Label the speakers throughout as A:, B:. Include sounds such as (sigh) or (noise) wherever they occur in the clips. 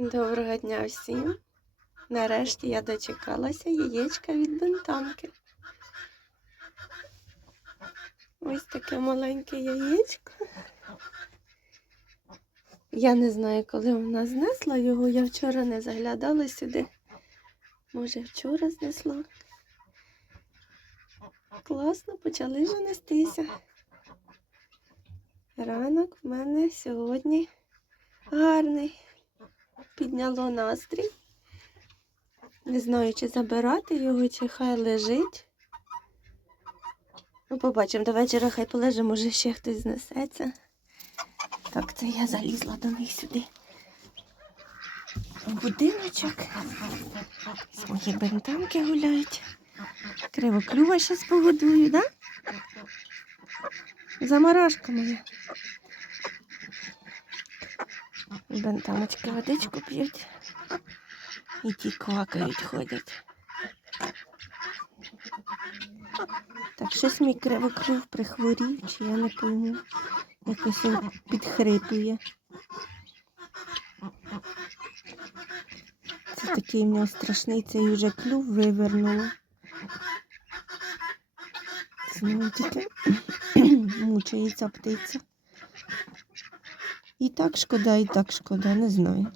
A: Доброго дня всім. Нарешті я дочекалася яєчка від бентамки. Ось таке маленьке яєчко. Я не знаю, коли вона знесла його. Я вчора не заглядала сюди. Може, вчора знесла. Класно, почали вже нестися. Ранок в мене сьогодні гарний. Підняло настрій. Не знаю, чи забирати його, чи хай лежить. Ну, побачимо, до вечора хай полеже, може ще хтось знесеться. Так, це я залізла до них сюди. Будиночок. Мої бентамки гуляють. Кривоклюва щас погодую, да? Замарашка моя. Бентамочки водичку п'ють. І ті квакають, ходять. Так, щось мій кривоклюв прихворів, чи я не пойму. Якось він підхрипує. Це такий в нього страшний, цей уже клюв вивернуло. Знову тільки (clears throat) мучається птиця. І так шкода, і так шкода, не знаю.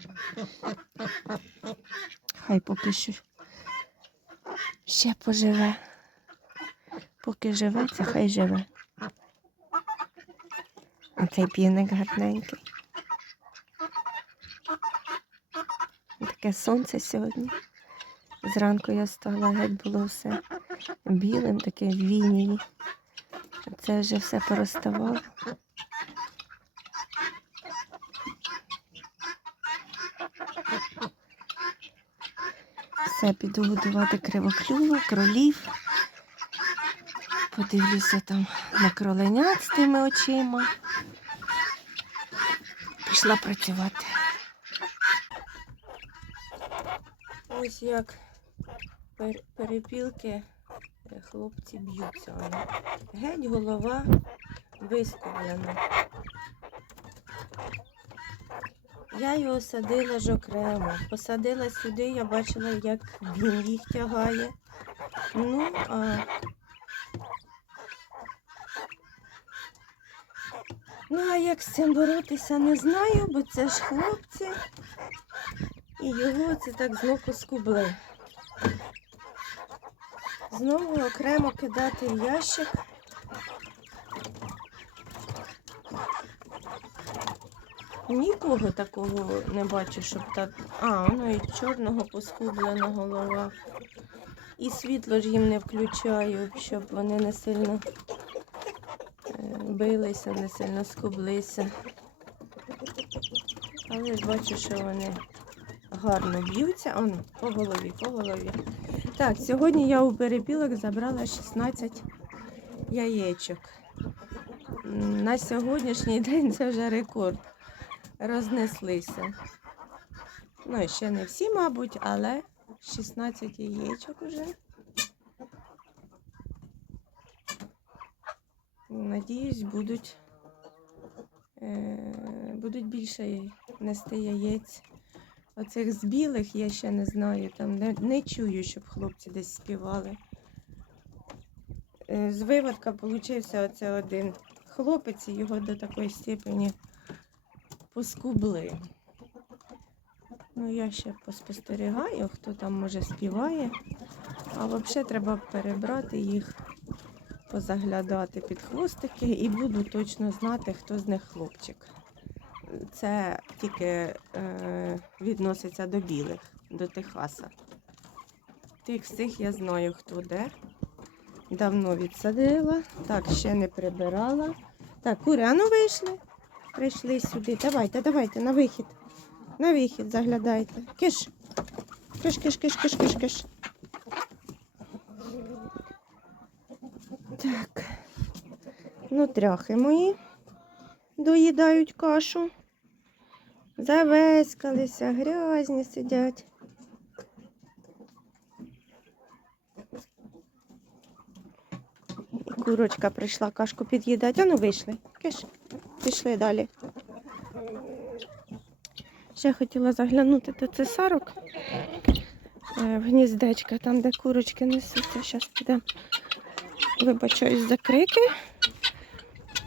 A: Хай поки що ще поживе. Поки живеться, хай живе. А цей півник гарненький. Таке сонце сьогодні. Зранку я встала, геть було все білим, таке в вінії. Це вже все пороставало. Все, піду годувати кривоклюва, кролів. Подивлюся там на кроленят з тими очима. Пішла працювати. Ось як пер- перепілки е, хлопці б'ються. Геть голова вискублена. Я його садила ж окремо. Посадила сюди, я бачила, як він їх тягає. Ну, а Ну, а як з цим боротися, не знаю, бо це ж хлопці. І його це так знов поскубли. Знову окремо кидати в ящик. Нікого такого не бачу, щоб так. А, ну і чорного поскублена голова. І світло ж їм не включаю, щоб вони не сильно е, билися, не сильно скублися. Але ж бачу, що вони гарно б'ються. Он, по голові, по голові. Так, сьогодні я у перепілок забрала 16 яєчок. На сьогоднішній (laughs) день це вже рекорд. Рознеслися. Ну, ще не всі, мабуть, але 16 яєчок уже. Надіюсь, будуть, е, будуть більше нести яєць. Оцих з білих я ще не знаю, там не, не чую, щоб хлопці десь співали. Е, з виводка получився оце один хлопець, його до такої степені поскубли. Ну, я ще поспостерігаю, хто там може співає. А взагалі треба перебрати їх, позаглядати під хвостики і буду точно знати, хто з них хлопчик. Це тільки е, відноситься до білих, до Техаса. Тих всіх я знаю, хто де. Давно відсадила. Так, ще не прибирала. Так, куряну вийшли. Прийшли сюди. Давайте, давайте, на вихід. На вихід заглядайте. Киш. Киш, киш, киш, киш, киш, киш. Так. Ну, тряхи мої доїдають кашу. Завескалися, грязні сидять. Курочка прийшла кашку під'їдати. А ну вийшли. Киш. Пішли далі. Ще хотіла заглянути до цесарок е, в гніздечка, там, де курочки несуться. Зараз підемо. Вибачаюсь за крики.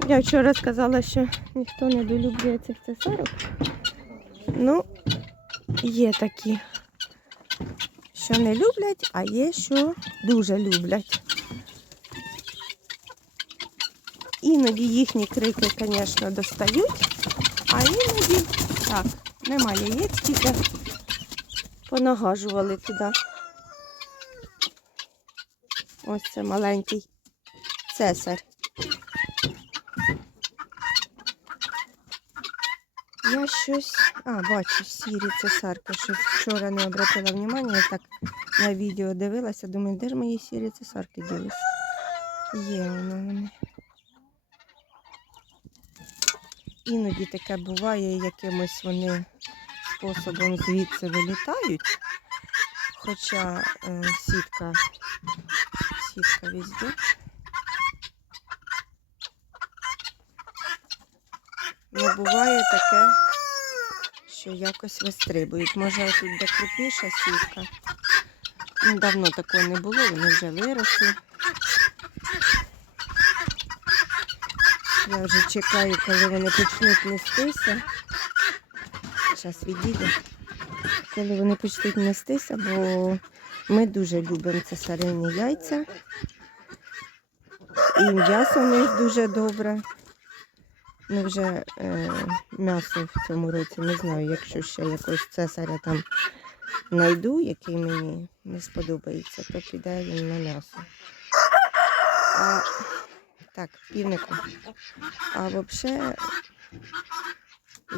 A: Я вчора сказала, що ніхто не долюблює цих цесарок. Ну, є такі, що не люблять, а є, що дуже люблять. Іноді їхні крики, звісно, достають, а іноді так, нема яєць, тільки понагажували туди. Ось це маленький цесар. Я щось. А, бачу, сірі цесарки. Щось вчора не обратила внимання, я так на відео дивилася, думаю, де ж мої сірі цесарки ділись? Є вони. Іноді таке буває, якимось вони способом звідси вилітають. Хоча е, сітка, сітка везде. Не буває таке, що якось вистрибують. Може, тут де крупніша сітка. Ну, давно такого не було, вони вже виросли. Я вже чекаю, коли вони почнуть нестися. Зараз відійде. Коли вони почнуть нестися, бо ми дуже любимо цесаринні яйця. І м'ясо в них дуже добре. Ну, вже е, м'ясо в цьому році не знаю, якщо ще якогось цесаря там знайду, який мені не сподобається, то піде він на м'ясо. А, так, півнику. А взагалі,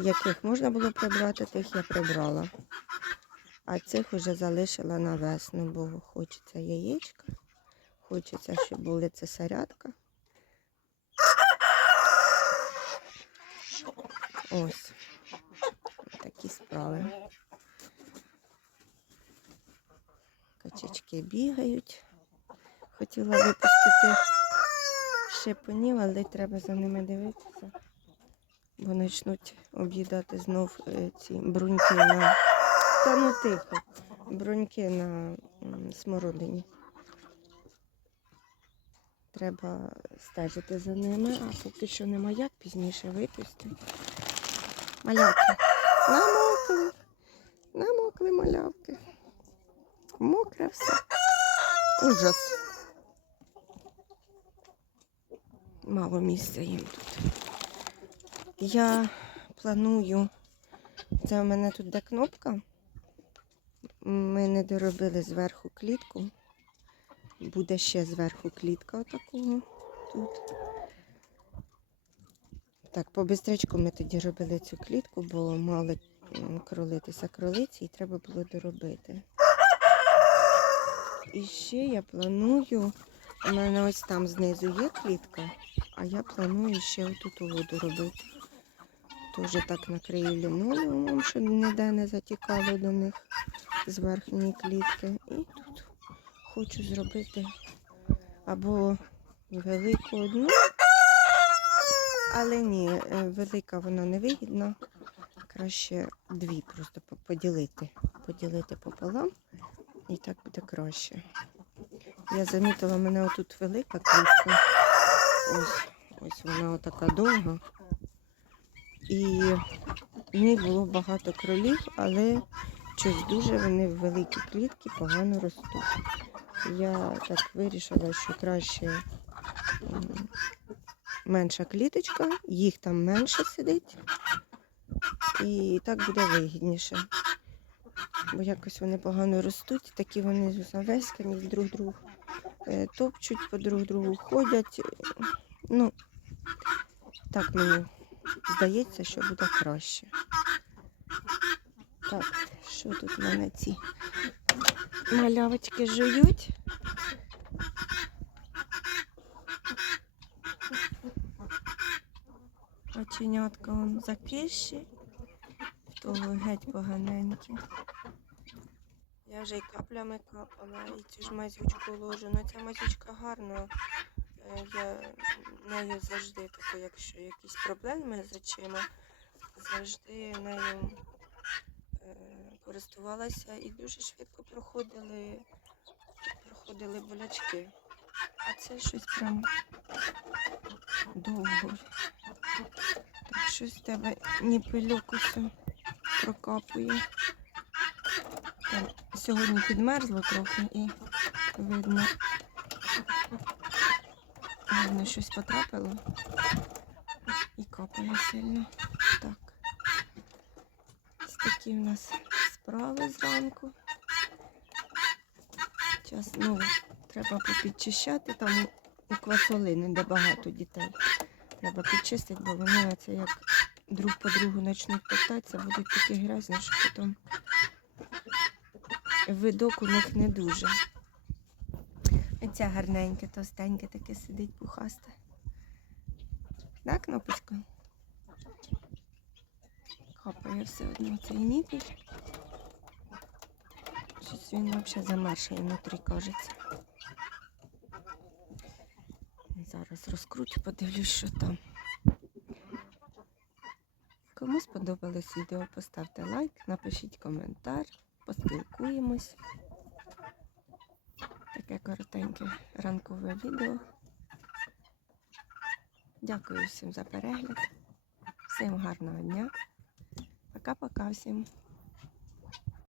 A: яких можна було прибрати, тих я прибрала. А цих вже залишила на весну, бо хочеться яєчка. Хочеться, щоб були цесарятка. Ось такі справи. Качечки бігають. Хотіла випустити шипунів, але треба за ними дивитися. Бо почнуть об'їдати знов е, ці бруньки на. Та ну тихо. Бруньки на смородині. Треба стежити за ними, а поки що нема як пізніше випустити. Малявки. Намокли. Намокли малявки. Мокре все. Ужас. Мало місця їм тут. Я планую. Це у мене тут де кнопка. Ми не доробили зверху клітку. Буде ще зверху клітка отакого тут. Так, по бистричку ми тоді робили цю клітку, бо мали кролитися кролиці і треба було доробити. І ще я планую, у мене ось там знизу є клітка, а я планую ще отут воду робити. Теж так накрию лінолеумом, щоб ніде не затікало до них з верхньої клітки. І тут хочу зробити або велику одну, але ні, е, велика вона не вигідна. Краще дві просто поділити. Поділити пополам і так буде краще. Я замітила, в мене отут велика клітка. Ось, ось вона отака довга. І в них було багато кролів, але щось дуже вони в великій клітці погано ростуть. Я так вирішила, що краще менша кліточка, їх там менше сидить. І так буде вигідніше. Бо якось вони погано ростуть, такі вони завескані друг другу, е, топчуть по друг другу, ходять. Ну, так мені здається, що буде краще. Так, що тут в мене ці малявочки жують? Оченятка вон закиші, в того геть поганенькі. Я вже й каплями капала, і цю ж мазючку ложу. Ну ця мазючка гарна. Е, Я нею завжди тако, якщо якісь проблеми з очима, завжди нею користувалася і дуже швидко проходили, проходили болячки. А це щось прям довго. Так щось тебе ні усе прокапує. Сьогодні підмерзло трохи і видно. Видно, щось потрапило і капає сильно. Так. Такі в нас справи зранку. Зараз знову треба попідчищати. Там у квасолини, де багато дітей. Треба підчистити, бо вони це як друг по другу почнуть топтатися, будуть такі грязні, що потім видок у них не дуже. Оця гарненьке, товстеньке таке сидить пухасте. Так, кнопочка? Капає все одно цей ніпіль. Щось він взагалі замерший внутрі, кажеться. Зараз розкручу, подивлюсь, що там. Кому сподобалось відео, поставте лайк, напишіть коментар, поспілкуємось. Таке коротеньке ранкове відео. Дякую всім за перегляд. Всім гарного дня. Пока-пока всім.